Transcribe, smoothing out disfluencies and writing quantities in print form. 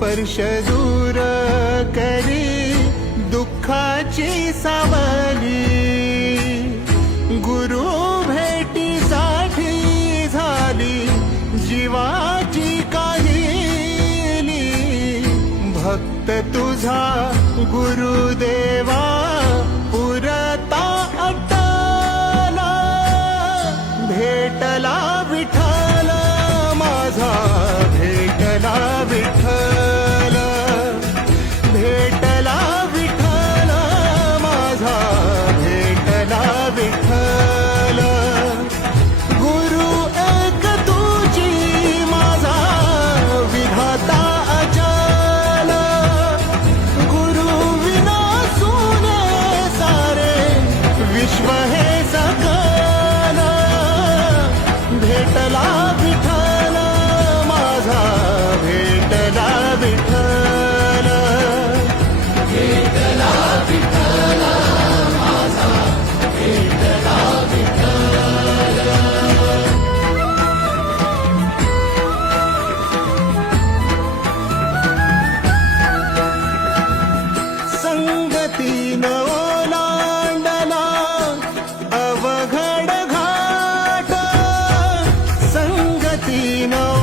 स्पर्श दूर करी दुःखाची सावली, गुरु भेटीसाठी झाली जीवाची काहिली। भक्त तुझा गुरुदेवा पुरता अटला, भेटला विठ्ठल माझा, भेटला विठ्ठल, भेटला विठ्ठल माझा, भेटला विठ्ठल। गुरु एक तुझी माझा विधाता अचल, गुरु विना सुने सारे विश्व हे सकल। भेटला विठ्ठल माझा, भेटला विठ्ठल, भेटला विठ्ठल माझा, भेटला विठ्ठल। संगतीनं ओलांडला अवघड घाट, संगतीनं